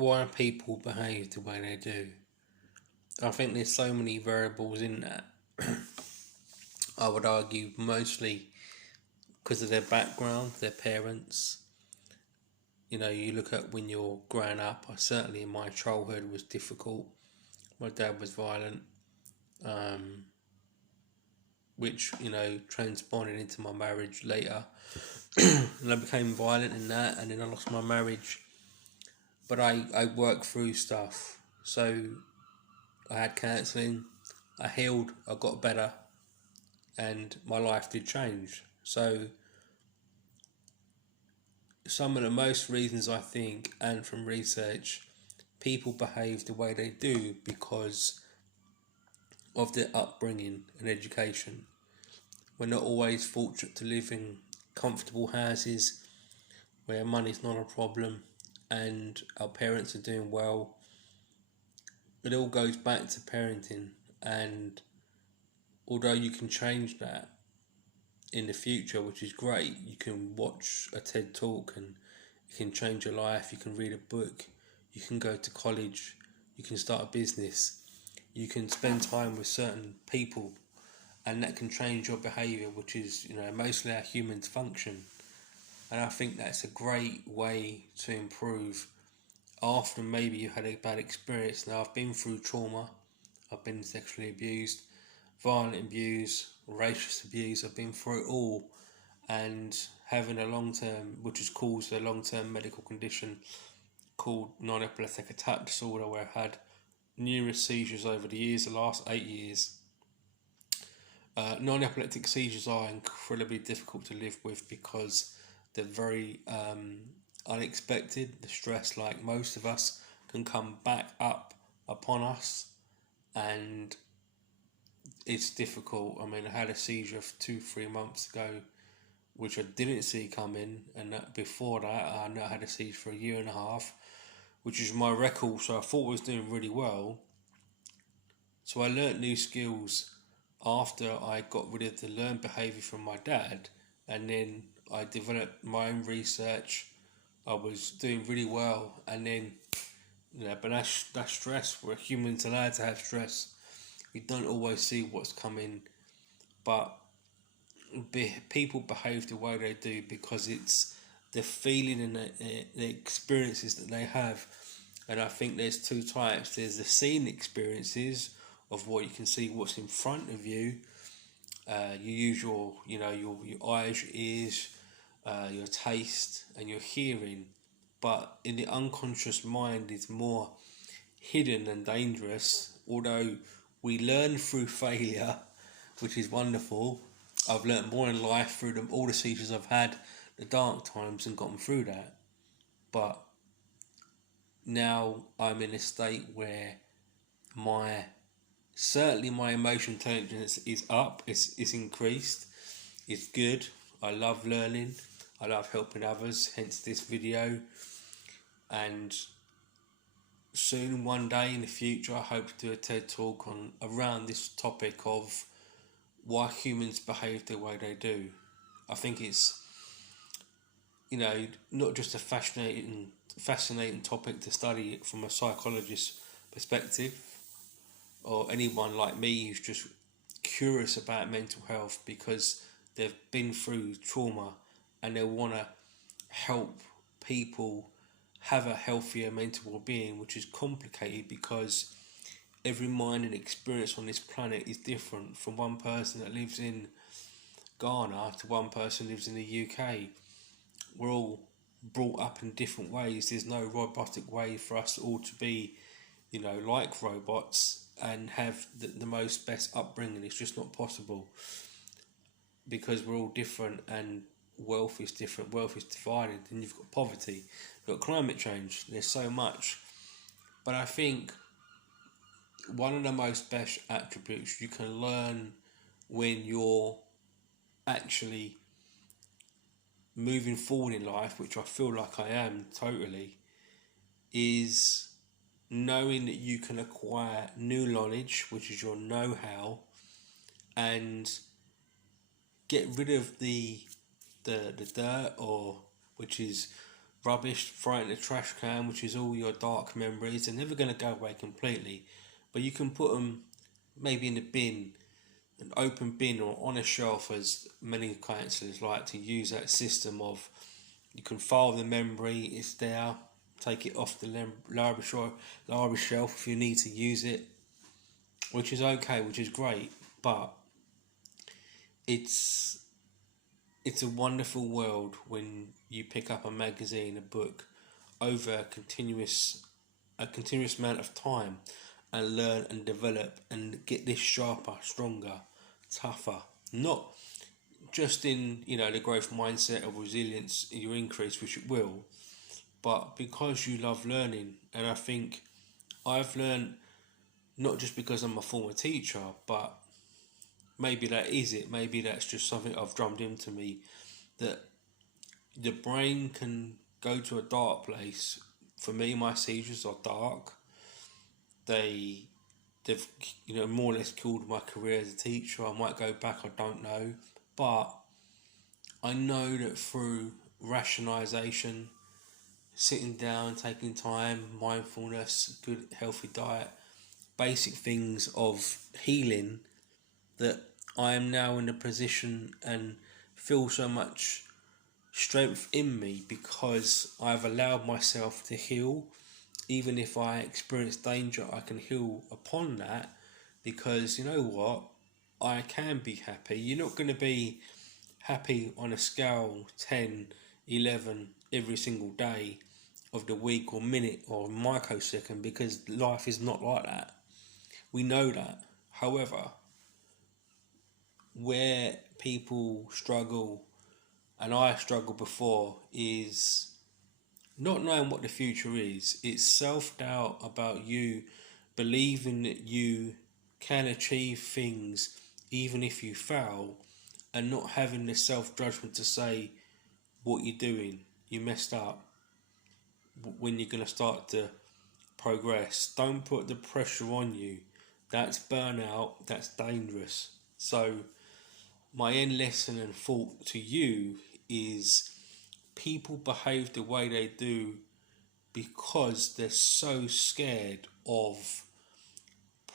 why people behave the way they do. I think there's so many variables in that. I would argue mostly because of their background, their parents. You know, you look at when you're growing up. Certainly in my childhood was difficult. My dad was violent, um, which transponded into my marriage later, and I became violent in that, and then I lost my marriage. But I worked through stuff, so I had counselling, I healed, I got better, and my life did change. So some of the most reasons I think, and from research, people behave the way they do because of their upbringing and education. We're not always fortunate to live in comfortable houses where money's not a problem and our parents are doing well. It all goes back to parenting, and although you can change that in the future, which is great, you can watch a TED talk and you can change your life, you can read a book, you can go to college, you can start a business, you can spend time with certain people, and that can change your behaviour, which is mostly how humans function. And I think that's a great way to improve after maybe you had a bad experience. Now, I've been through trauma, I've been sexually abused, violent abuse, racist abuse, I've been through it all, and having a long-term, which is caused a long-term medical condition called non-epileptic attack disorder, where I had numerous seizures over the years, the last 8 years. Non-epileptic seizures are incredibly difficult to live with because they're very unexpected. The stress, like most of us, can come back up upon us, and it's difficult. I mean, I had a seizure 2-3 months ago, which I didn't see coming, and before that, I had a seizure for 1.5 years, which is my record. So I thought I was doing really well. So I learnt new skills after I got rid of the learned behaviour from my dad, and then I developed my own research. I was doing really well, and then but that's stress. We're humans allowed to have stress. We don't always see what's coming, but people behave the way they do because it's the feeling and the experiences that they have. And I think there's two types. There's the seen experiences of what you can see, what's in front of you. You use your eyes, your ears, your taste, and your hearing. But in the unconscious mind, it's more hidden and dangerous. Although we learn through failure, which is wonderful. I've learnt more in life through all the seizures I've had, the dark times, and gotten through that. But now I'm in a state where certainly my emotional intelligence is up, it's increased, it's good. I love learning, I love helping others, hence this video. And soon, one day in the future, I hope to do a TED talk around this topic of why humans behave the way they do. I think it's not just a fascinating topic to study from a psychologist's perspective, or anyone like me who's just curious about mental health because they've been through trauma and they want to help people have a healthier mental well-being, which is complicated because every mind and experience on this planet is different, from one person that lives in Ghana to one person who lives in the UK. We're all brought up in different ways. There's no robotic way for us all to be, like robots and have the most best upbringing. It's just not possible because we're all different, and wealth is different. Wealth is divided, and you've got poverty, you've got climate change. There's so much. But I think one of the most best attributes you can learn when you're actually moving forward in life, which I feel like I am totally, is knowing that you can acquire new knowledge, which is your know-how, and get rid of the dirt, or which is rubbish, throw it in the trash can, which is all your dark memories. They're never going to go away completely, but you can put them maybe in a bin, an open bin, or on a shelf, as many counsellors like to use that system of you can file the memory, it's there, take it off the library shelf if you need to use it, which is okay, which is great, but it's it's a wonderful world when you pick up a magazine, a book, over a continuous amount of time, and learn and develop and get this sharper, stronger, tougher. Not just in the growth mindset of resilience, your increase, which it will, but because you love learning. And I think I've learned, not just because I'm a former teacher, but maybe that is it. Maybe that's just something I've drummed into me, that the brain can go to a dark place. For me, my seizures are dark. They've more or less killed my career as a teacher. I might go back, I don't know, but I know that through rationalization, sitting down, taking time, mindfulness, good healthy diet, basic things of healing, that I am now in a position and feel so much strength in me because I've allowed myself to heal. Even if I experience danger, I can heal upon that, because you know what? I can be happy. You're not going to be happy on a scale 10, 11 every single day of the week or minute or microsecond, because life is not like that. We know that. However, where people struggle, and I struggled before, is not knowing what the future is. It's self-doubt about you believing that you can achieve things even if you fail, and not having the self-judgment to say, what you're doing, you messed up, when you're going to start to progress. Don't put the pressure on you. That's burnout, that's dangerous. So my end lesson and thought to you is, people behave the way they do because they're so scared of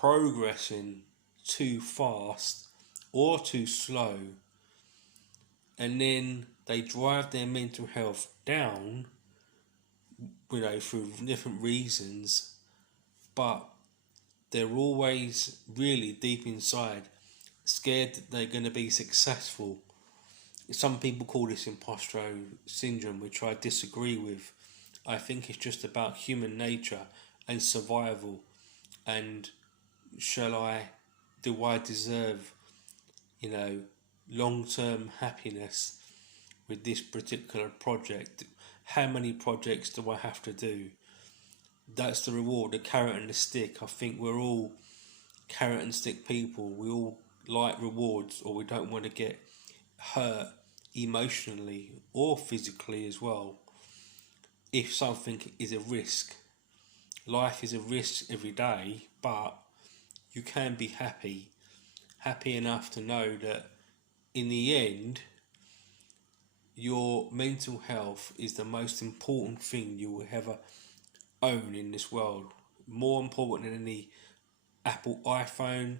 progressing too fast or too slow, and then they drive their mental health down, through different reasons, but they're always really deep inside scared that they're going to be successful. Some people call this imposter syndrome, which I disagree with. I think it's just about human nature and survival. And do I deserve, long-term happiness with this particular project? How many projects do I have to do? That's the reward, the carrot and the stick. I think we're all carrot and stick people. We all like rewards, or we don't want to get hurt emotionally or physically as well if something is a risk. Life is a risk every day, but you can be happy enough to know that in the end, your mental health is the most important thing you will ever own in this world. More important than any Apple iPhone,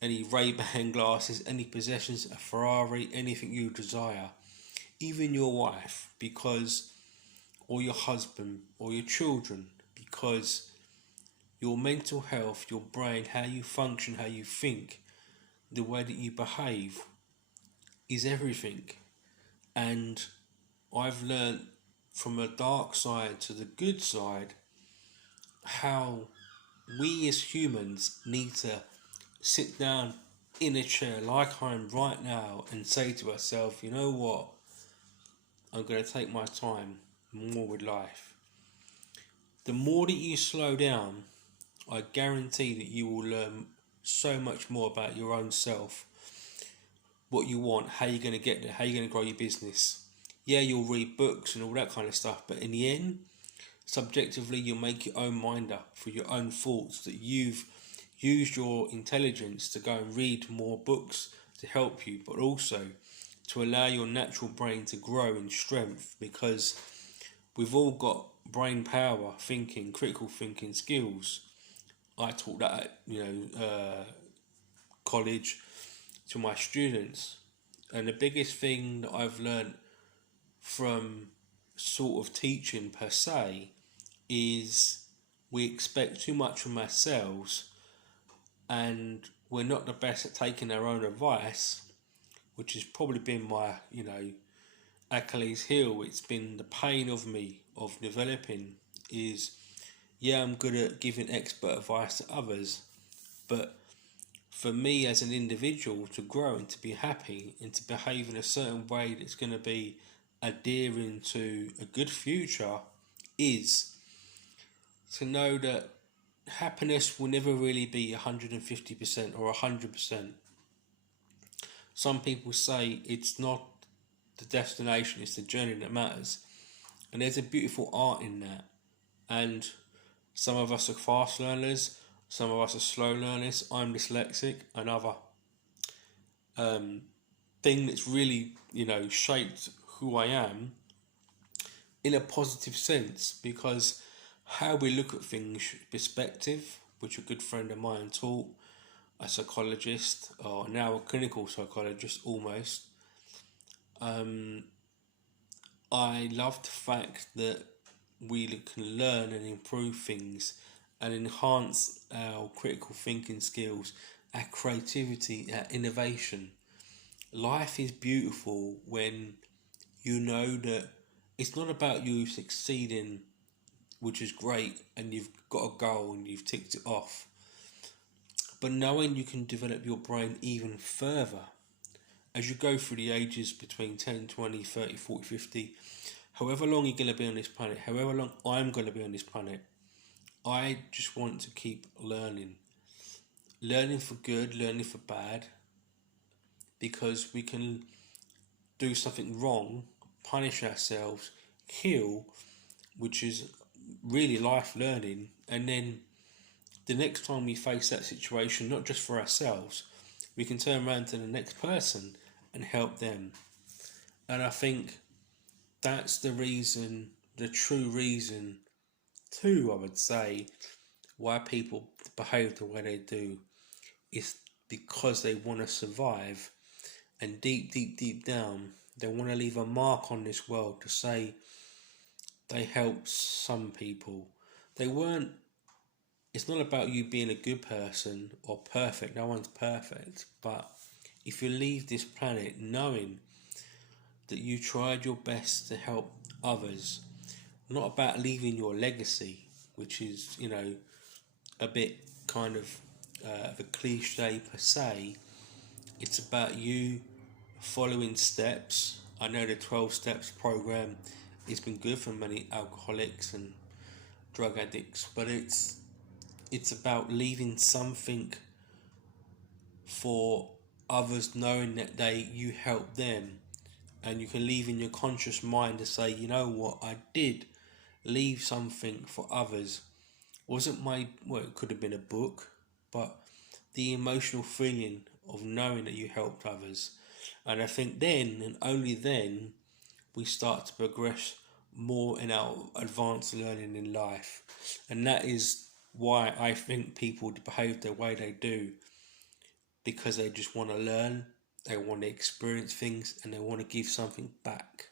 any Ray-Ban glasses, any possessions, a Ferrari, anything you desire. Even your wife, or your husband, or your children, because your mental health, your brain, how you function, how you think, the way that you behave is everything. And I've learned from a dark side to the good side how we as humans need to sit down in a chair like I'm right now and say to ourselves, you know what, I'm going to take my time more with life. The more that you slow down, I guarantee that you will learn so much more about your own self, what you want, how you're going to get there, how you're going to grow your business. Yeah, you'll read books and all that kind of stuff, but in the end, subjectively, you'll make your own mind up for your own thoughts, that you've used your intelligence to go and read more books to help you, but also to allow your natural brain to grow in strength, because we've all got brain power, thinking, critical thinking skills. I taught that at college to my students, and the biggest thing that I've learned from sort of teaching per se is we expect too much from ourselves, and we're not the best at taking our own advice, which has probably been my Achilles heel. It's been the pain of me of developing is, yeah, I'm good at giving expert advice to others, but for me as an individual to grow and to be happy and to behave in a certain way that's going to be adhering to a good future is to know that happiness will never really be 150% or 100%. Some people say it's not the destination, it's the journey that matters. And there's a beautiful art in that. And some of us are fast learners, some of us are slow learners. I'm dyslexic. Another thing that's really, shaped who I am in a positive sense, because how we look at things, perspective, which a good friend of mine taught, a psychologist, or now a clinical psychologist almost. I love the fact that we can learn and improve things and enhance our critical thinking skills, our creativity, our innovation. Life is beautiful when you know that it's not about you succeeding, which is great, and you've got a goal and you've ticked it off, but knowing you can develop your brain even further as you go through the ages between 10, 20, 30, 40, 50, however long you're going to be on this planet, however long I'm going to be on this planet. I just want to keep learning. Learning for good, learning for bad, because we can do something wrong, punish ourselves, heal, which is really life learning, and then the next time we face that situation, not just for ourselves, we can turn around to the next person and help them. And I think that's the reason, the true reason too, I would say, why people behave the way they do is because they want to survive, and deep, deep, deep down, they want to leave a mark on this world to say they helped some people. They weren't. It's not about you being a good person or perfect. No one's perfect. But if you leave this planet knowing that you tried your best to help others, not about leaving your legacy, which is, a bit kind of a cliche per se. It's about you following steps. I know the 12 steps program has been good for many alcoholics and drug addicts, but it's about leaving something for others, knowing that you help them, and you can leave in your conscious mind to say, you know what, I did leave something for others. Wasn't it could have been a book, but the emotional feeling of knowing that you helped others. And I think then, and only then, we start to progress more in our advanced learning in life. And that is why I think people behave the way they do, because they just want to learn, they want to experience things, and they want to give something back.